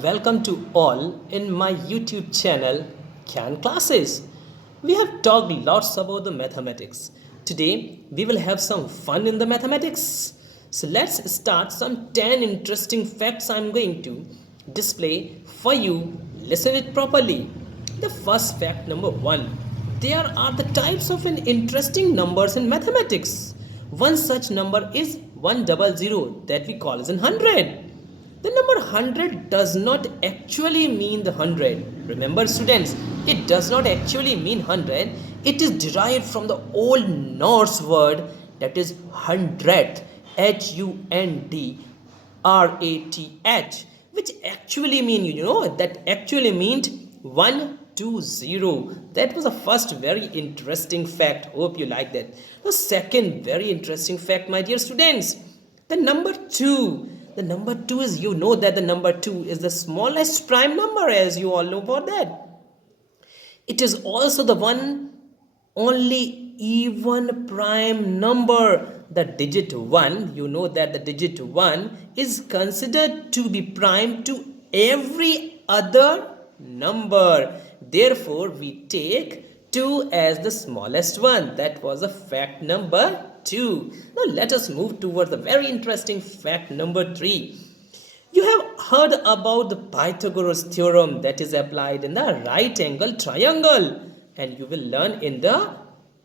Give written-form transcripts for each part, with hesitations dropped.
welcome to all in my YouTube channel Can Classes. We have talked lots about the mathematics. Today we will have some fun in the mathematics. So let's start some 10 interesting facts I'm going to display for you. Listen it properly. The first fact number 1. There are the types of an interesting numbers in mathematics. One such number is 100 that we call as 100. The number 100 does not actually mean the 100. Remember students, it does not actually mean 100. It is derived from the old Norse word that is hundredth, Hundrath, which actually that actually means 120. That was the first very interesting fact. Hope you like that. The second very interesting fact, my dear students, the number 2. The number 2 is, that the number 2 is the smallest prime number, as you all know about that. It is also the only even prime number. The digit 1, that the digit 1 is considered to be prime to every other number. Therefore, we take 2 as the smallest one. That was a fact number 2. Now let us move towards the very interesting fact number 3. You have heard about the Pythagoras theorem that is applied in the right angle triangle, and you will learn in the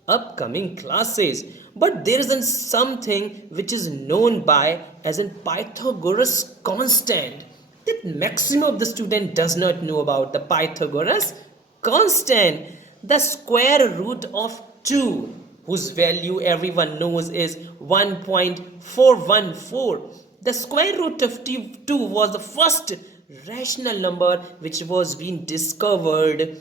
upcoming classes. But there isn't something which is known by as in Pythagoras constant. That maximum of the student does not know about the Pythagoras constant. The square root of 2, whose value everyone knows is 1.414. The square root of 2 was the first rational number which was being discovered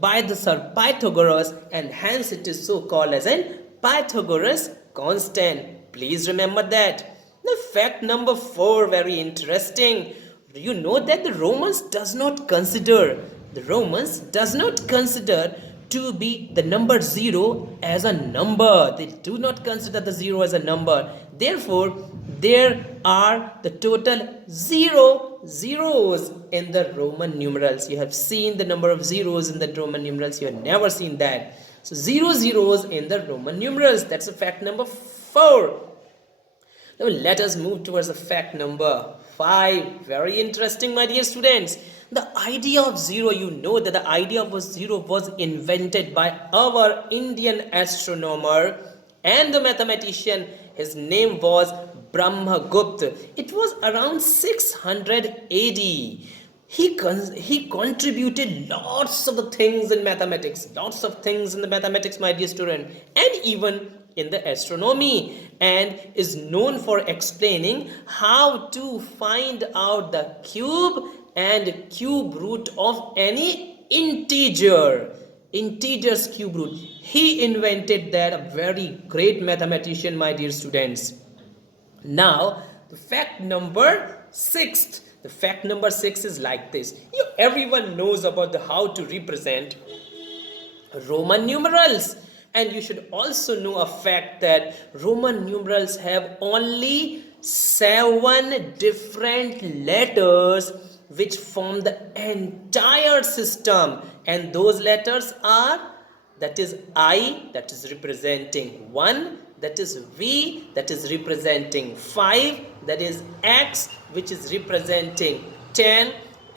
by the Sir Pythagoras, and hence it is so called as an Pythagoras constant. Please remember that. The fact number 4, very interesting. You know that the Romans does not consider to be the number 0 as a number. They do not consider the 0 as a number. Therefore, there are the total 0 zeros in the Roman numerals. You have seen the number of zeros in the Roman numerals. You have never seen that. So 0 zeros in the Roman numerals. That's a fact number 4. Now let us move towards the fact number 5. Very interesting, my dear students. The idea of 0, that the idea of 0 was invented by our Indian astronomer and the mathematician. His name was Brahmagupta. It was around 600 AD. He contributed lots of things in mathematics, my dear student, and even in the astronomy, and is known for explaining how to find out the cube and cube root of any integer's cube root. He invented that, a very great mathematician, my dear students. Now the fact number 6. The fact number 6 is like this. Everyone knows about how to represent Roman numerals, and you should also know a fact that Roman numerals have only 7 different letters which form the entire system, and those letters are, that is I, that is representing 1, that is V, that is representing 5, that is X, which is representing 10,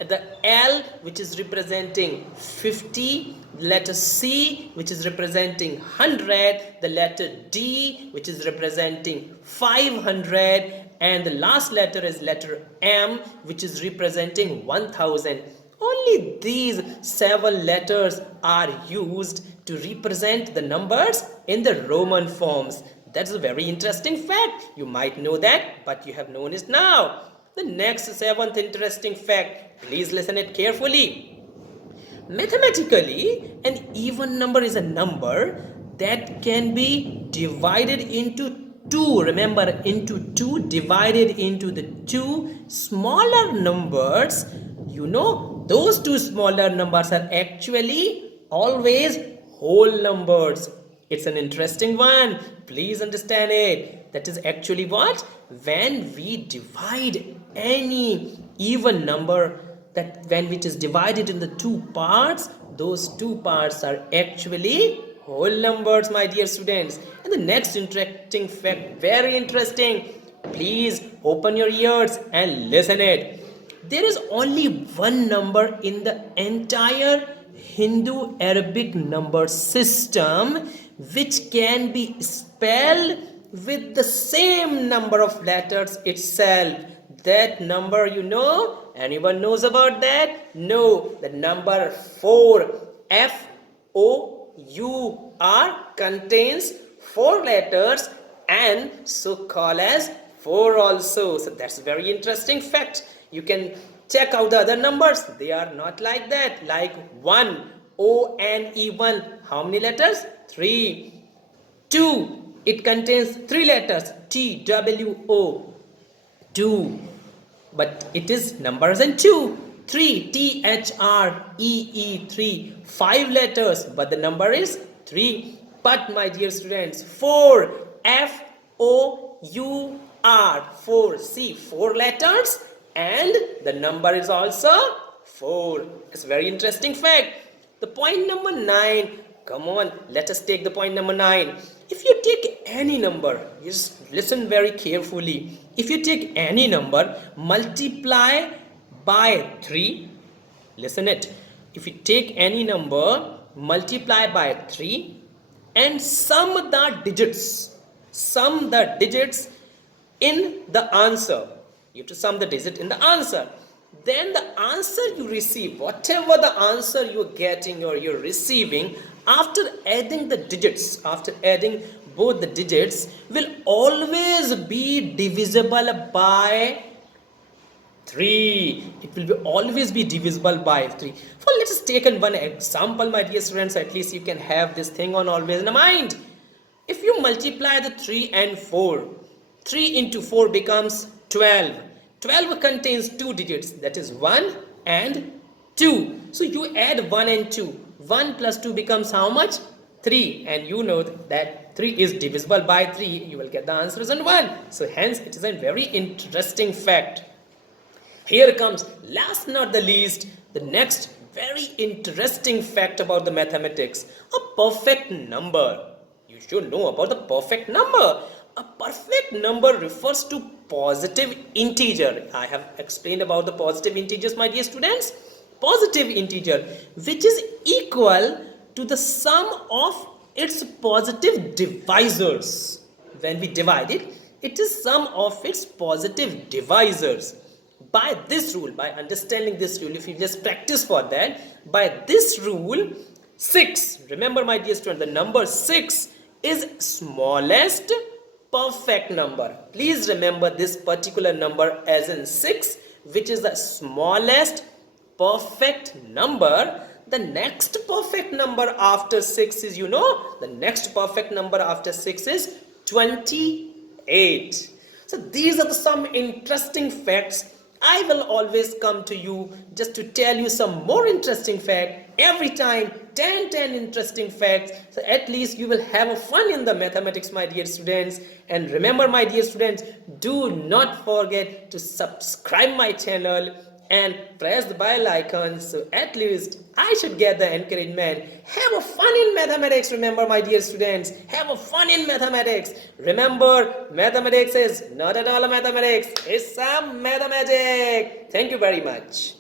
the L, which is representing 50, the letter C, which is representing 100, the letter D, which is representing 500, and the last letter is letter M, which is representing 1000. Only these 7 letters are used to represent the numbers in the Roman forms. That's a very interesting fact. You might know that, but you have known it now. The next 7th interesting fact, please listen it carefully. Mathematically, an even number is a number that can be divided into 2. Remember, into 2, divided into the 2 smaller numbers. Those 2 smaller numbers are actually always whole numbers. It's an interesting one. Please understand it. That is actually what? When we divide any even number, that when it is divided into two parts, those two parts are actually whole numbers, my dear students. And the next interesting fact, very interesting, please open your ears and listen it. There is only one number in the entire Hindu Arabic number system which can be spelled with the same number of letters itself. That number, you know? Anyone knows about that? No, the number 4. F-O-U-R contains 4 letters and so called as 4 also. So that's a very interesting fact. You can check out the other numbers. They are not like that. Like 1, O-N-E-1. How many letters? 3. 2. It contains 3 letters. T-W-O. 2. But it is numbers and 2. 3. T-H-R-E-E. 3. 5 letters. But the number is 3. But my dear students, 4. F-O-U-R. 4. See, 4 letters. And the number is also 4. It's a very interesting fact. The point number 9. Come on, let us take the point number 9. If you take any number, just listen very carefully. If you take any number, multiply by 3. Listen it. If you take any number, multiply by 3 and sum the digits. Sum the digits in the answer. You have to sum the digit in the answer. Then the answer you receive, whatever the answer you are getting or you're receiving, after adding the digits, after adding both the digits, will always be divisible by 3. It will always be divisible by 3. So let us take one example, my dear students. At least you can have this thing on always in the mind. If you multiply the 3 and 4, 3 into 4 becomes 12. 12 contains 2 digits, that is 1 and 2. So you add 1 and 2. 1 plus 2 becomes how much? 3. And you know that 3 is divisible by 3. You will get the answer as 1. So hence it is a very interesting fact. Here comes, last not the least, the next very interesting fact about the mathematics. A perfect number. You should know about the perfect number. A perfect number refers to positive integer. I have explained about the positive integers, my dear students. Positive integer, which is equal to the sum of its positive divisors. When we divide it, it is sum of its positive divisors. By this rule, by understanding this rule, if you just practice for that, by this rule, 6, remember my dear student, the number 6 is smallest perfect number. Please remember this particular number as in 6, which is the smallest perfect number. The next perfect number after 6 is, you know, the next perfect number after 6 is 28. So these are some interesting facts. I will always come to you just to tell you some more interesting fact. Every time 10 interesting facts. So at least you will have a fun in the mathematics, my dear students. And remember, my dear students, do not forget to subscribe my channel and press the bell icon, so at least I should get the encouragement. Have a fun in mathematics. Remember, my dear students, have a fun in mathematics. Remember, mathematics is not at all a mathematics, it's some mathematics. Thank you very much.